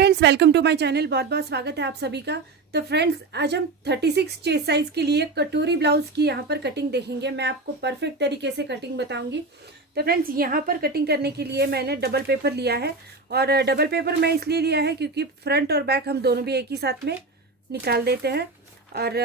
Friends, welcome to my channel. बहुत बहुत स्वागत है आप सभी का। तो फ्रेंड्स, आज हम 36 चेस्ट साइज के लिए कटोरी ब्लाउज की यहाँ पर कटिंग देखेंगे। मैं आपको परफेक्ट तरीके से कटिंग बताऊंगी। तो फ्रेंड्स, यहाँ पर कटिंग करने के लिए मैंने डबल पेपर लिया है। और डबल पेपर मैं इसलिए लिया है क्योंकि फ्रंट और बैक हम दोनों भी एक ही साथ में निकाल देते हैं। और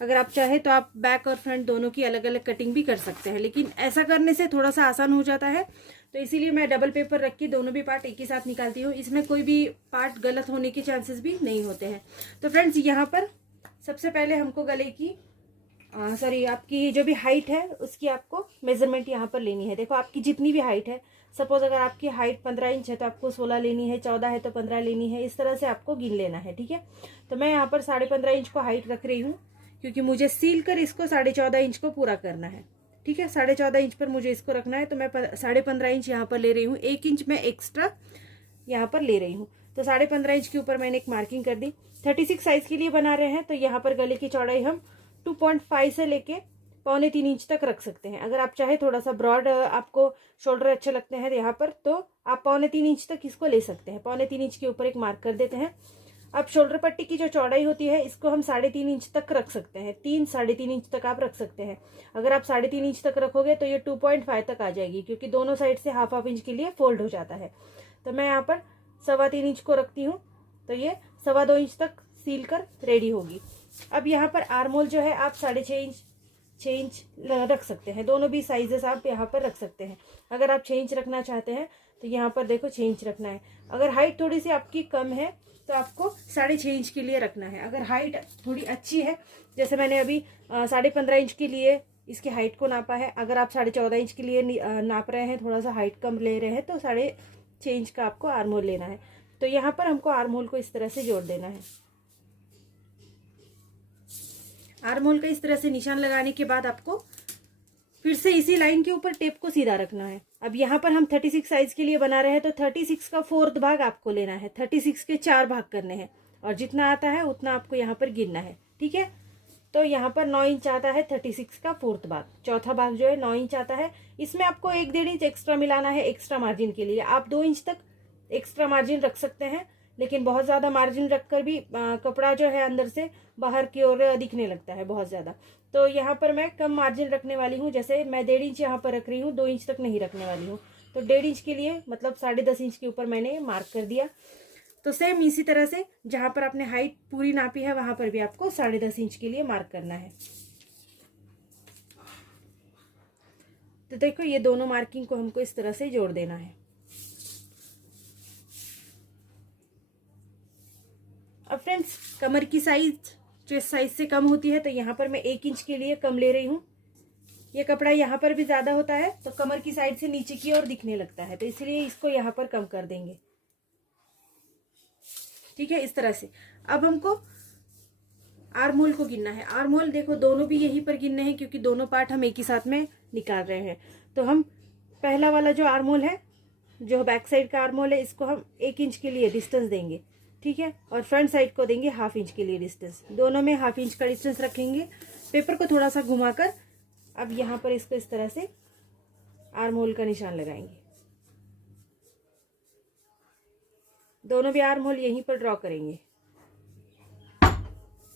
अगर आप चाहे तो आप बैक और फ्रंट दोनों की अलग अलग कटिंग भी कर सकते हैं, लेकिन ऐसा करने से थोड़ा सा आसान हो जाता है। तो इसीलिए मैं डबल पेपर रख के दोनों भी पार्ट एक ही साथ निकालती हूँ। इसमें कोई भी पार्ट गलत होने के चांसेस भी नहीं होते हैं। तो फ्रेंड्स, यहाँ पर सबसे पहले हमको गले की आपकी जो भी हाइट है उसकी आपको मेजरमेंट यहाँ पर लेनी है। देखो, आपकी जितनी भी हाइट है, सपोज अगर आपकी हाइट 15 इंच है तो आपको 16 लेनी है, 14 है तो 15 लेनी है। इस तरह से आपको गिन लेना है, ठीक है। तो मैं यहाँ पर 15.5 इंच को हाइट रख रही हूँ क्योंकि मुझे सील कर इसको 14.5 इंच को पूरा करना है, ठीक है। 14.5 इंच पर मुझे इसको रखना है, तो मैं 15.5 इंच यहाँ पर ले रही हूँ। 1 इंच मैं एक्स्ट्रा यहाँ पर ले रही हूँ। तो 15.5 इंच के ऊपर मैंने एक मार्किंग कर दी। 36 साइज के लिए बना रहे हैं तो यहाँ पर गले की चौड़ाई हम 2.5 से लेके 2.25 इंच तक रख सकते हैं। अगर आप चाहे थोड़ा सा ब्रॉड आपको शोल्डर अच्छे लगते हैं यहाँ पर, तो आप 2.25 इंच तक इसको ले सकते हैं। 2.25 इंच के ऊपर एक मार्क कर देते हैं। अब शोल्डर पट्टी की जो चौड़ाई होती है इसको हम 3.5 इंच तक रख सकते हैं। 3-3.5 इंच तक आप रख सकते हैं। अगर आप 3.5 इंच तक रखोगे तो ये 2.5 तक आ जाएगी, क्योंकि दोनों साइड से हाफ इंच के लिए फोल्ड हो जाता है। तो मैं यहाँ पर 3.25 इंच को रखती हूँ, तो ये 2.25 इंच तक सील कर रेडी होगी। अब यहाँ पर आर्मोल जो है आप 6.5 इंच रख सकते हैं। दोनों भी साइजेस आप यहाँ पर रख सकते हैं। अगर आप 6 इंच रखना चाहते हैं तो यहाँ पर देखो 6 इंच रखना है। अगर हाइट थोड़ी सी आपकी कम है तो आपको 6.5 इंच के लिए रखना है। अगर हाइट थोड़ी अच्छी है, जैसे मैंने अभी 15.5 इंच के लिए इसकी हाइट को नापा है। अगर आप 14.5 इंच के लिए नाप रहे हैं, थोड़ा सा हाइट कम ले रहे हैं, तो 6.5 इंच का आपको आर्महोल लेना है। तो यहाँ पर हमको आर्महोल को इस तरह से जोड़ देना है। आर्महोल का इस तरह से निशान लगाने के बाद आपको फिर से इसी लाइन के ऊपर टेप को सीधा रखना है। अब यहाँ पर हम 36 साइज के लिए बना रहे हैं तो 36 का 4th भाग आपको लेना है। 36 के 4 भाग करने हैं और जितना आता है उतना आपको यहाँ पर गिनना है, ठीक है। तो यहाँ पर 9 इंच आता है 36 का 4th भाग। चौथा भाग जो है 9 इंच आता है। इसमें आपको 1-1.5 इंच एक्स्ट्रा मिलाना है एक्स्ट्रा मार्जिन के लिए। आप 2 इंच तक एक्स्ट्रा मार्जिन रख सकते हैं, लेकिन बहुत ज़्यादा मार्जिन रखकर भी कपड़ा जो है अंदर से बाहर की ओर दिखने लगता है बहुत ज़्यादा। तो यहाँ पर मैं कम मार्जिन रखने वाली हूँ। जैसे मैं 1.5 इंच यहाँ पर रख रही हूँ, 2 इंच तक नहीं रखने वाली हूँ। तो 1.5 इंच के लिए मतलब 10.5 इंच के ऊपर मैंने मार्क कर दिया। तो सेम इसी तरह से जहाँ पर आपने हाइट पूरी नापी है वहाँ पर भी आपको 10.5 इंच के लिए मार्क करना है। तो देखो, ये दोनों मार्किंग को हमको इस तरह से जोड़ देना है। अब फ्रेंड्स, कमर की साइज चेस्ट साइज से कम होती है तो यहाँ पर मैं 1 इंच के लिए कम ले रही हूँ। ये कपड़ा यहाँ पर भी ज़्यादा होता है तो कमर की साइड से नीचे की ओर दिखने लगता है, तो इसलिए इसको यहाँ पर कम कर देंगे, ठीक है, इस तरह से। अब हमको आर्महोल को गिनना है। आर्महोल देखो, दोनों भी यहीं पर गिनने हैं क्योंकि दोनों पार्ट हम एक ही साथ में निकाल रहे हैं। तो हम पहला वाला जो आर्महोल है, जो बैक साइड का आर्महोल है, इसको हम 1 इंच के लिए डिस्टेंस देंगे, ठीक है। और फ्रंट साइड को देंगे 1/2 इंच के लिए डिस्टेंस। दोनों में 1/2 इंच का डिस्टेंस रखेंगे। पेपर को थोड़ा सा घुमाकर अब यहाँ पर इसको इस तरह से आर्महोल का निशान लगाएंगे। दोनों भी आर्महोल यहीं पर ड्रॉ करेंगे।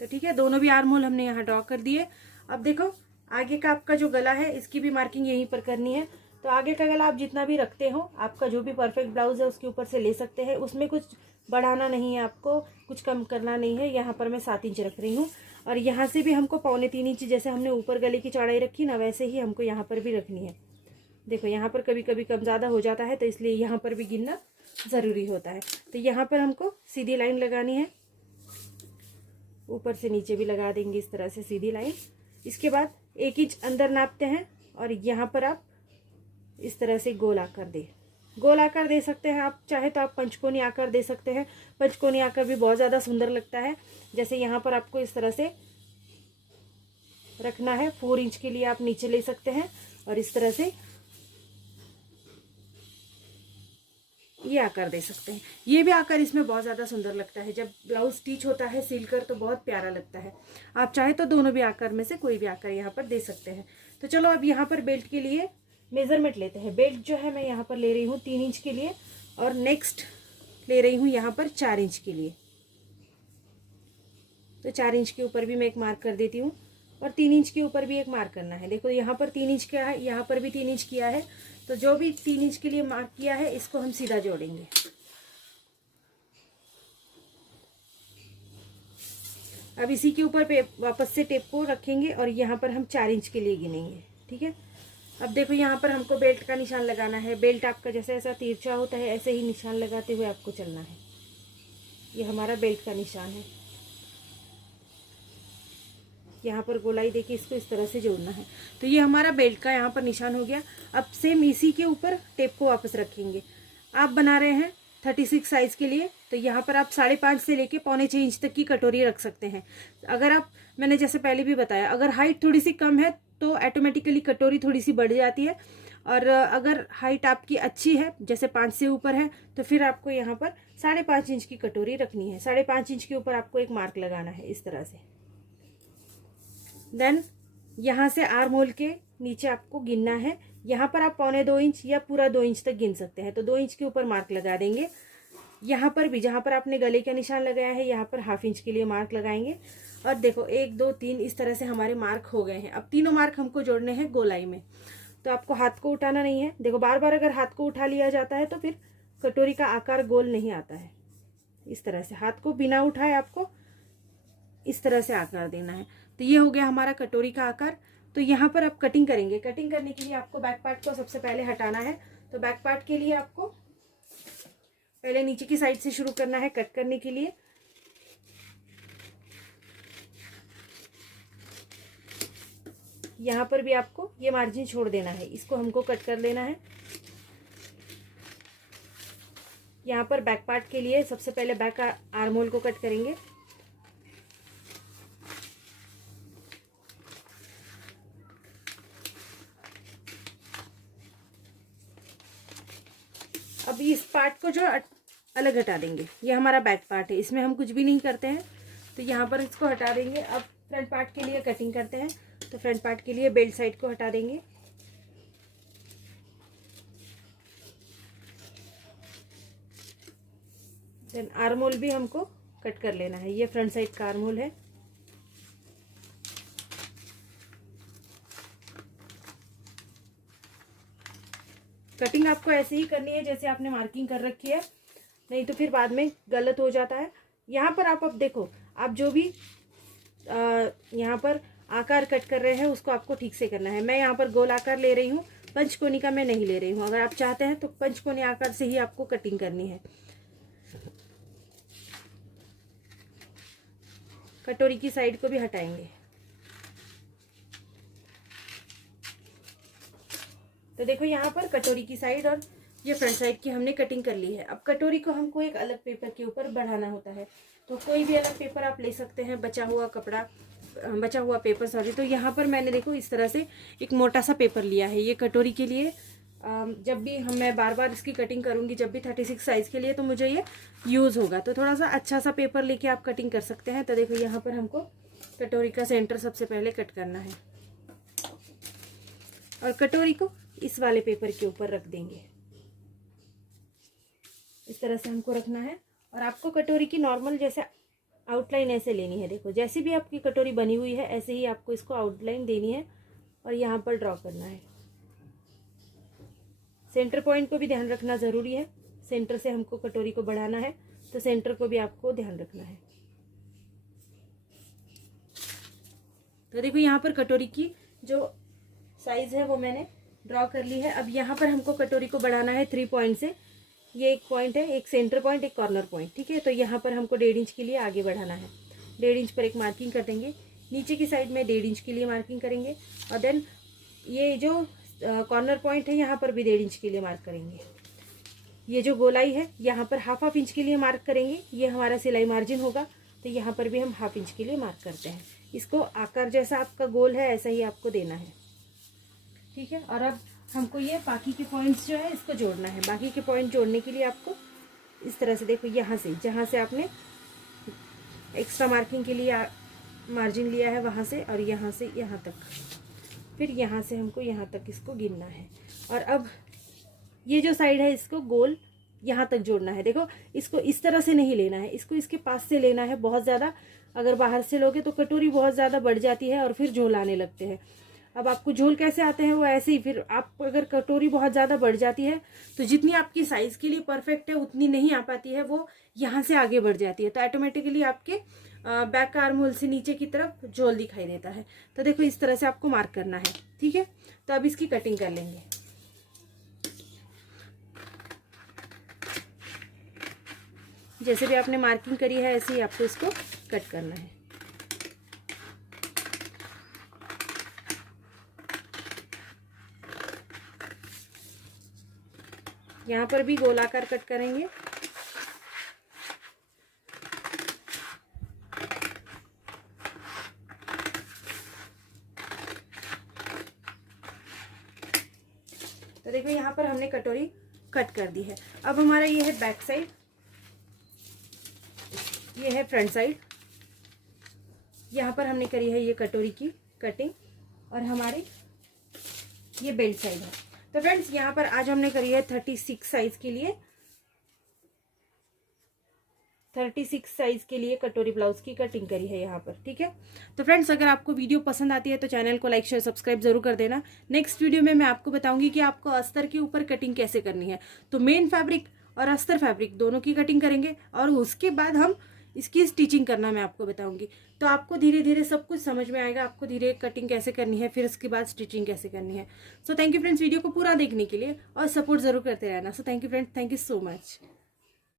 तो ठीक है, दोनों भी आर्महोल हमने यहाँ ड्रॉ कर दिए। अब देखो, आगे का आपका जो गला है इसकी भी मार्किंग यहीं पर करनी है। तो आगे का गला आप जितना भी रखते हो, आपका जो भी परफेक्ट ब्लाउज है उसके ऊपर से ले सकते हैं। उसमें कुछ बढ़ाना नहीं है, आपको कुछ कम करना नहीं है। यहाँ पर मैं 7 इंच रख रही हूँ और यहाँ से भी हमको 2.25 इंच, जैसे हमने ऊपर गले की चौड़ाई रखी ना, वैसे ही हमको यहाँ पर भी रखनी है। देखो, यहाँ पर कभी कभी कम ज़्यादा हो जाता है तो इसलिए यहाँ पर भी गिनना ज़रूरी होता है। तो यहाँ पर हमको सीधी लाइन लगानी है, ऊपर से नीचे भी लगा देंगे इस तरह से सीधी लाइन। इसके बाद 1 इंच अंदर नापते हैं और यहाँ पर आप इस तरह से गोल आकार दे सकते हैं। आप चाहे तो आप पंचकोनी आकार दे सकते हैं। पंचकोनी आकार भी बहुत ज़्यादा सुंदर लगता है। जैसे यहाँ पर आपको इस तरह से रखना है। 4 इंच के लिए आप नीचे ले सकते हैं और इस तरह से ये आकार दे सकते हैं। ये भी आकार इसमें बहुत ज़्यादा सुंदर लगता है। जब ब्लाउज स्टिच होता है सिलकर तो बहुत प्यारा लगता है। आप चाहे तो दोनों भी आकार में से कोई भी आकार यहाँ पर दे सकते हैं। तो चलो, अब यहाँ पर बेल्ट के लिए मेजरमेंट लेते हैं। बेल्ट जो है मैं यहाँ पर ले रही हूँ 3 इंच के लिए और नेक्स्ट ले रही हूँ यहाँ पर 4 इंच के लिए। तो 4 इंच के ऊपर भी मैं एक मार्क कर देती हूँ और 3 इंच के ऊपर भी एक मार्क करना है। देखो यहाँ पर 3 इंच किया है, यहाँ पर भी 3 इंच किया है। तो जो भी 3 इंच के लिए मार्क किया है इसको हम सीधा जोड़ेंगे। अब इसी के ऊपर वापस से टेप को रखेंगे और यहाँ पर हम 4 इंच के लिए गिनेंगे। ठीक है, अब देखो यहाँ पर हमको बेल्ट का निशान लगाना है। बेल्ट आपका जैसे ऐसा तिरछा होता है ऐसे ही निशान लगाते हुए आपको चलना है। ये हमारा बेल्ट का निशान है। यहाँ पर गोलाई देखिए, इसको इस तरह से जोड़ना है। तो ये हमारा बेल्ट का यहाँ पर निशान हो गया। अब सेम इसी के ऊपर टेप को वापस रखेंगे। आप बना रहे हैं 36 साइज के लिए, तो यहाँ पर आप 5.5 से लेके 5.25 इंच तक की कटोरी रख सकते हैं। अगर आप, मैंने जैसे पहले भी बताया, अगर हाइट थोड़ी सी कम है तो ऑटोमेटिकली कटोरी थोड़ी सी बढ़ जाती है, और अगर हाइट आपकी अच्छी है, जैसे 5 से ऊपर है, तो फिर आपको यहाँ पर 5.5 इंच की कटोरी रखनी है। 5.5 इंच के ऊपर आपको एक मार्क लगाना है इस तरह से। देन यहाँ से आर्म होल के नीचे आपको गिनना है। यहाँ पर आप 1.25 इंच या पूरा 2 इंच तक गिन सकते हैं। तो 2 इंच के ऊपर मार्क लगा देंगे। यहाँ पर भी जहाँ पर आपने गले का निशान लगाया है यहाँ पर 1/2 इंच के लिए मार्क लगाएंगे। और देखो 1 2 3 इस तरह से हमारे मार्क हो गए हैं। अब तीनों मार्क हमको जोड़ने हैं गोलाई में। तो आपको हाथ को उठाना नहीं है। देखो बार बार अगर हाथ को उठा लिया जाता है तो फिर कटोरी का आकार गोल नहीं आता है। इस तरह से हाथ को बिना उठाए आपको इस तरह से आकार देना है। तो ये हो गया हमारा कटोरी का आकार। तो यहाँ पर आप कटिंग करेंगे। कटिंग करने के लिए आपको बैक पार्ट को सबसे पहले हटाना है। तो बैक पार्ट के लिए आपको पहले नीचे की साइड से शुरू करना है कट करने के लिए। यहाँ पर भी आपको ये मार्जिन छोड़ देना है, इसको हमको कट कर लेना है। यहाँ पर बैक पार्ट के लिए सबसे पहले बैक आर्म होल को कट करेंगे। अब इस पार्ट को जो अलग हटा देंगे, ये हमारा बैक पार्ट है, इसमें हम कुछ भी नहीं करते हैं। तो यहाँ पर इसको हटा देंगे। अब फ्रंट पार्ट के लिए कटिंग करते हैं। तो फ्रंट पार्ट के लिए बेल्ट साइड को हटा देंगे। देन आर्म होल भी हमको कट कर लेना है। ये फ्रंट साइड का आर्म होल है। कटिंग आपको ऐसे ही करनी है जैसे आपने मार्किंग कर रखी है, नहीं तो फिर बाद में गलत हो जाता है। यहाँ पर आप अब देखो, आप जो भी यहाँ पर आकार कट कर रहे हैं उसको आपको ठीक से करना है। मैं यहाँ पर गोल आकार ले रही हूँ, पंचकोनी का मैं नहीं ले रही हूँ। अगर आप चाहते हैं तो पंचकोनी आकार से ही आपको कटिंग करनी है। कटोरी की साइड को भी हटाएंगे। तो देखो यहाँ पर कटोरी की साइड और ये फ्रंट साइड की हमने कटिंग कर ली है। अब कटोरी को हमको एक अलग पेपर के ऊपर बढ़ाना होता है। तो कोई भी अलग पेपर आप ले सकते हैं, बचा हुआ पेपर सॉरी। तो यहाँ पर मैंने देखो इस तरह से एक मोटा सा पेपर लिया है। ये कटोरी के लिए जब भी मैं बार बार इसकी कटिंग करूँगी, जब भी 36 साइज़ के लिए, तो मुझे ये यूज़ होगा। तो थोड़ा सा अच्छा सा पेपर लेके आप कटिंग कर सकते हैं। तो देखो यहाँ पर हमको कटोरी का सेंटर सबसे पहले कट करना है और कटोरी को इस वाले पेपर के ऊपर रख देंगे। इस तरह से हमको रखना है। और आपको कटोरी की नॉर्मल जैसे आउटलाइन ऐसे लेनी है। देखो जैसी भी आपकी कटोरी बनी हुई है ऐसे ही आपको इसको आउटलाइन देनी है और यहाँ पर ड्रॉ करना है। सेंटर पॉइंट को भी ध्यान रखना ज़रूरी है। सेंटर से हमको कटोरी को बढ़ाना है, तो सेंटर को भी आपको ध्यान रखना है। तो देखो यहाँ पर कटोरी की जो साइज़ है वो मैंने ड्रॉ कर ली है। अब यहाँ पर हमको कटोरी को बढ़ाना है 3 पॉइंट से। ये एक पॉइंट है, एक सेंटर पॉइंट, एक कॉर्नर पॉइंट, ठीक है। तो यहाँ पर हमको 1.5 इंच के लिए आगे बढ़ाना है। 1.5 इंच पर एक मार्किंग कर देंगे। नीचे की साइड में 1.5 इंच के लिए मार्किंग करेंगे और देन ये जो कॉर्नर पॉइंट है यहाँ पर भी 1.5 इंच के लिए मार्क करेंगे। ये जो गोलाई है यहाँ पर 1/2 इंच के लिए मार्क करेंगे। ये हमारा सिलाई मार्जिन होगा। तो यहाँ पर भी हम 1/2 इंच के लिए मार्क करते हैं। इसको आकार जैसा आपका गोल है ऐसा ही आपको देना है, ठीक है। और अब हमको ये बाकी के पॉइंट्स जो है इसको जोड़ना है। बाकी के पॉइंट जोड़ने के लिए आपको इस तरह से देखो, यहाँ से जहाँ से आपने एक्स्ट्रा मार्किंग के लिए मार्जिन लिया है वहाँ से और यहाँ से यहाँ तक, फिर यहाँ से हमको यहाँ तक इसको गिनना है। और अब ये जो साइड है इसको गोल यहाँ तक जोड़ना है। देखो इसको इस तरह से नहीं लेना है, इसको इसके पास से लेना है। बहुत ज़्यादा अगर बाहर से लोगे तो कटोरी बहुत ज़्यादा बढ़ जाती है और फिर झोल आने लगते हैं। अब आपको झोल कैसे आते हैं वो ऐसे ही, फिर आप अगर कटोरी बहुत ज़्यादा बढ़ जाती है तो जितनी आपकी साइज़ के लिए परफेक्ट है उतनी नहीं आ पाती है, वो यहाँ से आगे बढ़ जाती है, तो ऑटोमेटिकली आपके बैक आर्म होल से नीचे की तरफ झोल दिखाई देता है। तो देखो इस तरह से आपको मार्क करना है, ठीक है। तो अब इसकी कटिंग कर लेंगे। जैसे भी आपने मार्किंग करी है ऐसे ही आपको इसको कट करना है। यहाँ पर भी गोलाकार कट करेंगे। तो देखो यहाँ पर हमने कटोरी कट कर दी है। अब हमारा ये है बैक साइड, ये है फ्रंट साइड। यहाँ पर हमने करी है ये कटोरी की कटिंग और हमारे ये बेल्ट साइड है। तो फ्रेंड्स यहाँ पर आज हमने करी है 36 साइज के लिए, 36 साइज के लिए कटोरी ब्लाउज की कटिंग करी है यहाँ पर, ठीक है। तो फ्रेंड्स अगर आपको वीडियो पसंद आती है तो चैनल को लाइक शेयर सब्सक्राइब जरूर कर देना। नेक्स्ट वीडियो में मैं आपको बताऊंगी कि आपको अस्तर के ऊपर कटिंग कैसे करनी है। तो मेन फैब्रिक और अस्तर फैब्रिक दोनों की कटिंग करेंगे और उसके बाद हम इसकी स्टिचिंग करना मैं आपको बताऊंगी। तो आपको धीरे धीरे सब कुछ समझ में आएगा, आपको धीरे कटिंग कैसे करनी है, फिर उसके बाद स्टिचिंग कैसे करनी है। So thank you friends video को पूरा देखने के लिए और सपोर्ट जरूर करते रहना। So thank you friends, thank you so much.